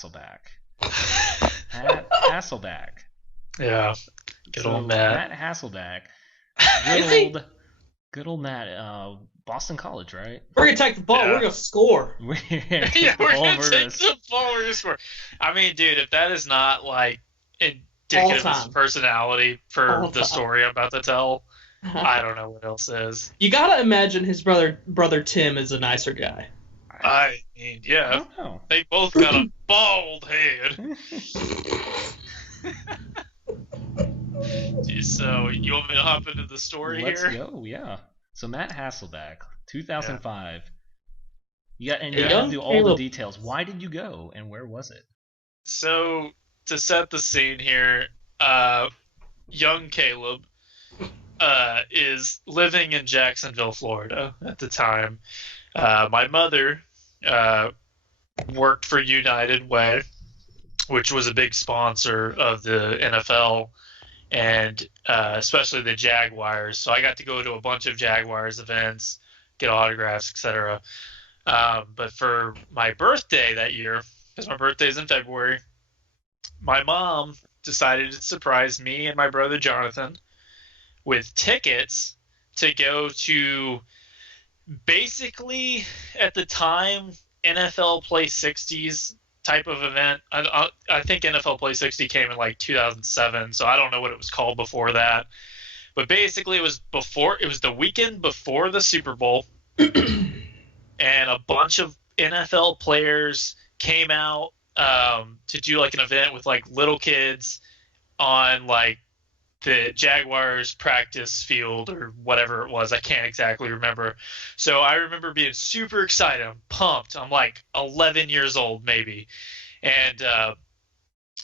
Hasselbeck. Matt Hasselbeck. Yeah, good So old Matt. Matt Hasselbeck, Is he? good old Matt, Boston College, right? We're gonna take the ball. Yeah. We're gonna score. We're Yeah, we're gonna take the ball. We're gonna score. I mean, dude, if that is not like indicative of his time. personality for All the time. story I'm about to tell, I don't know what else is. You gotta imagine his brother Tim is a nicer guy. I mean, I yeah, don't know. they both got a bald head. So you want me to hop into the story Let's here? go, yeah. So Matt Hasselbeck, 2005. You got Yeah. to do all the details. Why did you go, and where was it? So to set the scene here, young Caleb is living in Jacksonville, Florida at the time. My mother worked for United Way, which was a big sponsor of the NFL and especially the Jaguars. So I got to go to a bunch of Jaguars events, get autographs, etc. But for my birthday that year, because my birthday is in February, my mom decided to surprise me and my brother Jonathan with tickets to go to basically, at the time, NFL Play 60s type of event. I think NFL Play 60 came in like 2007, so I don't know what it was called before that. But basically, it was the weekend before the Super Bowl, and a bunch of NFL players came out to do like an event with like little kids on like the Jaguars practice field or whatever it was. I can't exactly remember. So I remember being super excited. I'm pumped. I'm like 11 years old maybe. And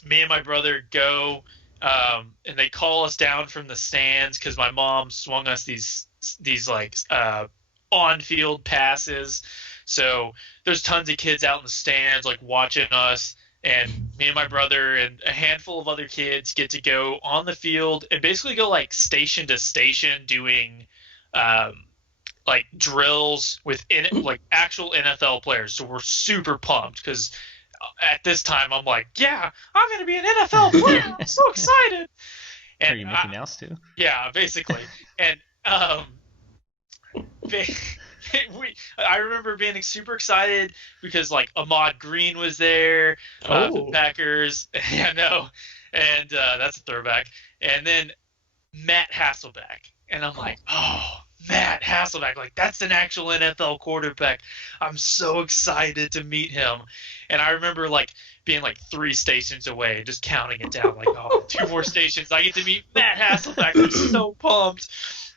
me and my brother go, and they call us down from the stands because my mom swung us these like on-field passes. So there's tons of kids out in the stands like watching us. And me and my brother and a handful of other kids get to go on the field and basically go like station to station doing like drills with like actual NFL players. So we're super pumped because at this time I'm like, yeah, I'm going to be an NFL player. I'm so excited. And Are you Mickey Mouse too? Yeah, basically. And I remember being super excited because like Ahmad Green was there, the Packers. Yeah, no, and that's a throwback. And then Matt Hasselbeck, and I'm like, oh, Matt Hasselbeck, like that's an actual NFL quarterback. I'm so excited to meet him. And I remember like being like 3 stations away, just counting it down, like, oh, 2 more stations, I get to meet Matt Hasselbeck. I'm so pumped.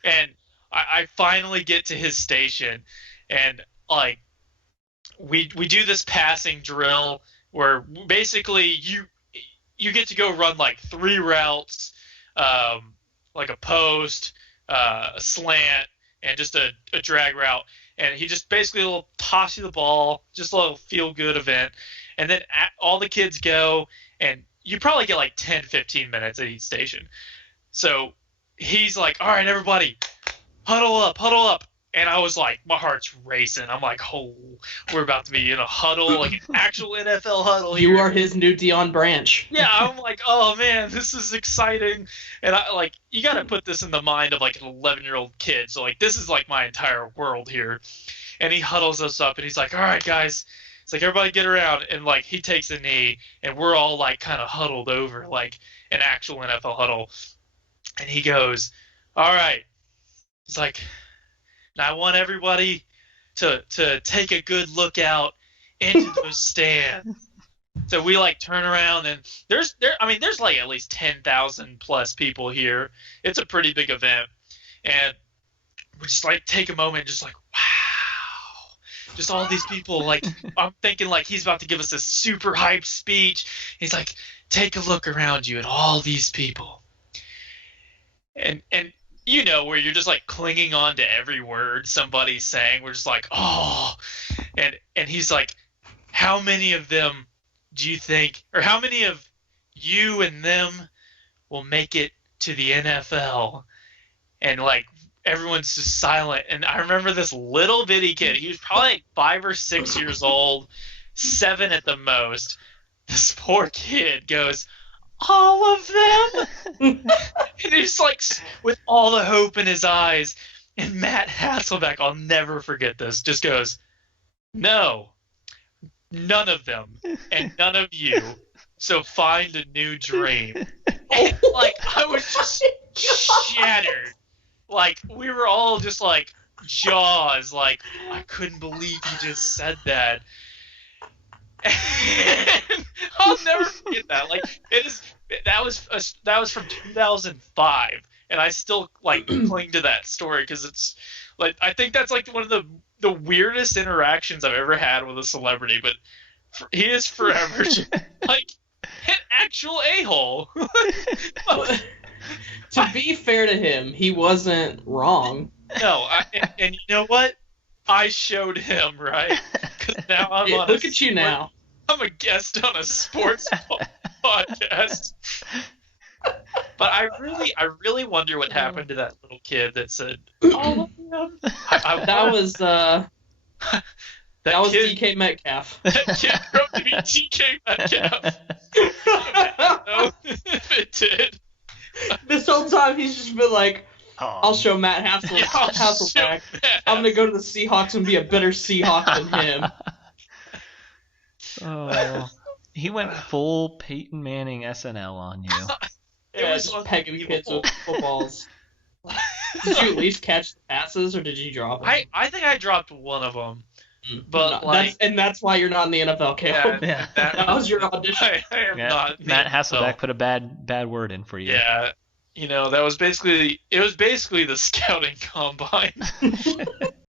And I finally get to his station, and like we do this passing drill where basically you get to go run like 3 routes, like a post, a slant, and just a drag route. And he just basically will toss you the ball, just a little feel good event. And then all the kids go, and you probably get like 10, 15 minutes at each station. So he's like, all right, everybody, huddle up. And I was like, my heart's racing. I'm like, oh, we're about to be in a huddle, like an actual NFL huddle here. You are his new Deion Branch. Yeah, I'm like, oh man, this is exciting. And I like, you got to put this in the mind of like an 11-year-old kid. So like, this is like my entire world here. And he huddles us up, and he's like, all right, guys. It's like, everybody get around. And like, he takes a knee, and we're all like kind of huddled over like an actual NFL huddle. And he goes, all right. He's like, now I want everybody to take a good look out into those stands. So we like turn around, and there's like at least 10,000 plus people here. It's a pretty big event, and we just like take a moment, and just like, wow, just all these people. Like, I'm thinking like he's about to give us a super hype speech. He's like, take a look around you at all these people, and you know, where you're just like clinging on to every word somebody's saying. We're just like, oh, and he's like, how many of them do you think, or how many of you and them will make it to the NFL? And like, everyone's just silent. And I remember this little bitty kid, he was probably like 5 or 6 years old, 7 at the most, this poor kid goes, all of them? And he's like, with all the hope in his eyes, and Matt Hasselbeck, I'll never forget this, just goes, no, none of them, and none of you, so find a new dream. And, like, I was just shattered. Like, we were all just like, jaws, like, I couldn't believe you just said that. And I'll never forget that. Like, that was from 2005, and I still like cling to that story because it's like, I think that's like one of the weirdest interactions I've ever had with a celebrity. But he is forever like an actual a-hole. To be fair to him, he wasn't wrong. No, and you know what? I showed him, right? Because now I'm on. Look at you now. I'm a guest on a sports podcast. But I really wonder what happened to that little kid that said, "All of them." That was kid, DK Metcalf. That kid wrote to me DK Metcalf. I don't know if it did. This whole time he's just been like, I'll show Matt Hasselbeck. Hasselbeck. I'm gonna go to the Seahawks and be a better Seahawk than him. Oh, he went full Peyton Manning SNL on you. Yeah, just pegging kids with footballs. Did you at least catch the passes, or did you drop them? I think I dropped one of them. But no, that's why you're not in the NFL, Caleb. Yeah. That was your audition. I am not. Matt Hasselbeck put a bad word in for you. Yeah, that was basically the scouting combine.